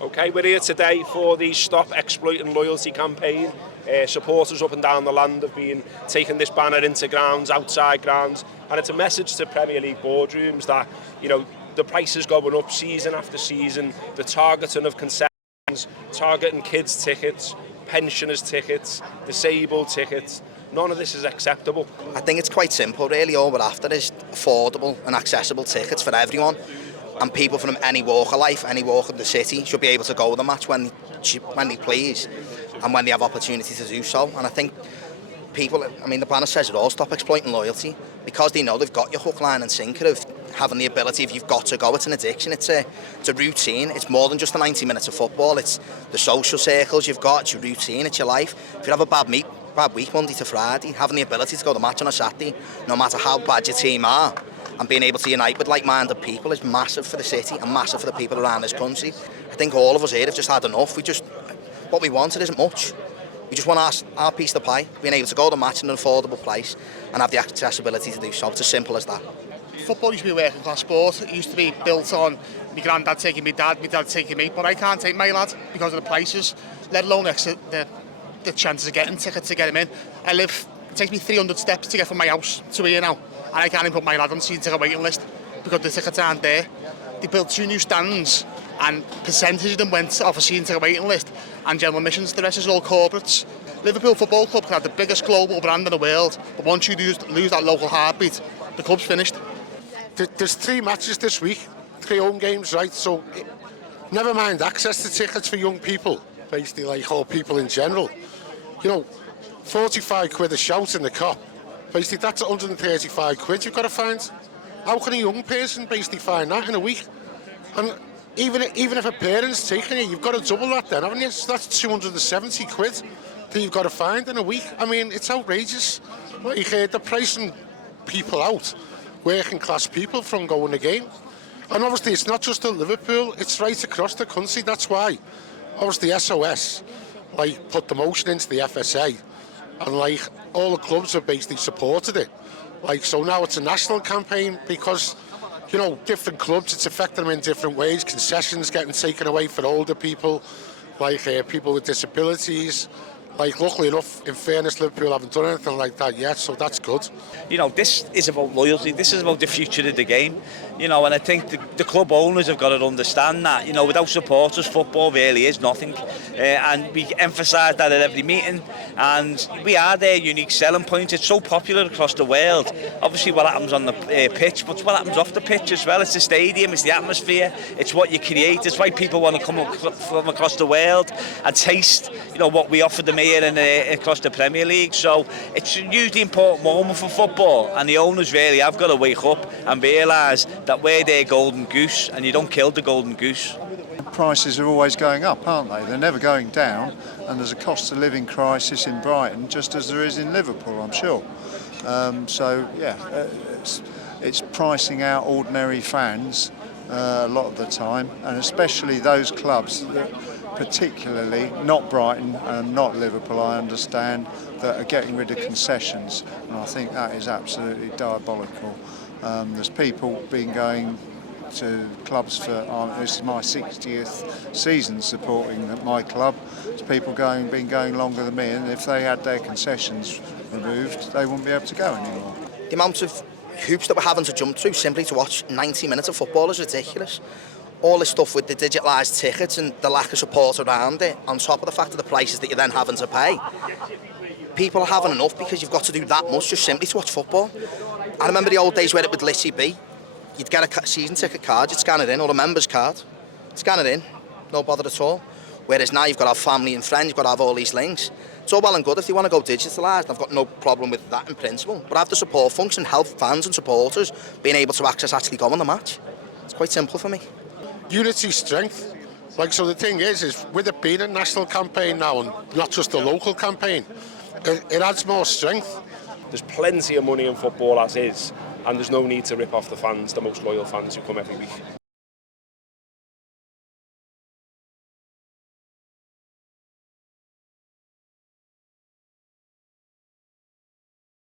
Okay, we're here today for the Stop Exploiting Loyalty campaign. Supporters up and down the land have been taking this banner into grounds, outside grounds, and it's a message to Premier League boardrooms that, you know, the price is going up season after season, the targeting of concessions, targeting kids' tickets, pensioners' tickets, disabled tickets. None of this is acceptable. I think it's quite simple, really. All we're after is affordable and accessible tickets for everyone. And people from any walk of life, any walk of the city, should be able to go to the match when they please and when they have opportunity to do so. And I think people, the banner says it all, stop exploiting loyalty, because they know they've got your hook, line and sinker of having the ability, if you've got to go. It's an addiction, it's a routine. It's more than just the 90 minutes of football. It's the social circles you've got, it's your routine, it's your life. If you have a bad week Monday to Friday, having the ability to go to the match on a Saturday, no matter how bad your team are, and being able to unite with like-minded people is massive for the city and massive for the people around this country. I think all of us here have just had enough. What we wanted isn't much. We just want our piece of the pie, being able to go to the match in an affordable place and have the accessibility to do so. It's as simple as that. Football used to be a working class sport. It used to be built on my granddad taking my dad taking me, but I can't take my lad because of the prices, let alone the chances of getting tickets to get him in. It takes me 300 steps to get from my house to here now, and I can't even put my lad on season ticket waiting list because the tickets aren't there. They built 2 new stands, and percentage of them went off a season ticket waiting list and general admissions. The rest is all corporates. Liverpool Football Club can have the biggest global brand in the world, but once you lose that local heartbeat, the club's finished. There's 3 matches this week, 3 home games, right? So never mind access to tickets for young people, basically, like all people in general. 45 quid a shout in the Cop. Basically, that's 135 quid you've got to find. How can a young person basically find that in a week? And even if a parent's taking it, you've got to double that then, haven't you? So that's 270 quid that you've got to find in a week. It's outrageous. They're pricing people out, working class people, from going to the game. And obviously it's not just at Liverpool, it's right across the country. That's why obviously SOS put the motion into the FSA, and all the clubs have basically supported it. So now it's a national campaign because different clubs, it's affecting them in different ways. Concessions getting taken away for older people, people with disabilities. Luckily enough, in fairness, Liverpool haven't done anything like that yet, so that's good. This is about loyalty, this is about the future of the game, and I think the club owners have got to understand that, without supporters, football really is nothing, and we emphasise that at every meeting, and we are their unique selling point. It's so popular across the world, obviously what happens on the pitch, but what happens off the pitch as well. It's the stadium, it's the atmosphere, it's what you create. It's why people want to come from across the world and taste, what we offer them here and across the Premier League. So it's a hugely important moment for football, and the owners really have got to wake up and realise that we're their golden goose, and you don't kill the golden goose. Prices are always going up, aren't they? They're never going down, and there's a cost of living crisis in Brighton just as there is in Liverpool, I'm sure. It's pricing out ordinary fans a lot of the time, and especially those clubs that, particularly not Brighton and not Liverpool, I understand, that are getting rid of concessions, and I think that is absolutely diabolical. There's people been going to clubs for, this is my 60th season supporting my club. There's people been going longer than me, and if they had their concessions removed, they wouldn't be able to go anymore. The amount of hoops that we're having to jump through simply to watch 90 minutes of football is ridiculous. All this stuff with the digitalised tickets and the lack of support around it, on top of the fact of the prices that you're then having to pay. People are having enough because you've got to do that much just simply to watch football. I remember the old days where it would literally be, you'd get a season ticket card, you'd scan it in, or a member's card, scan it in, no bother at all. Whereas now you've got to have family and friends, you've got to have all these links. It's all well and good if they want to go digitalised, I've got no problem with that in principle, but have the support function, help fans and supporters being able to actually go on the match. It's quite simple for me. Unity, strength. So the thing is with it being a national campaign now and not just a local campaign, it adds more strength. There's plenty of money in football as is, and there's no need to rip off the fans, the most loyal fans who come every week.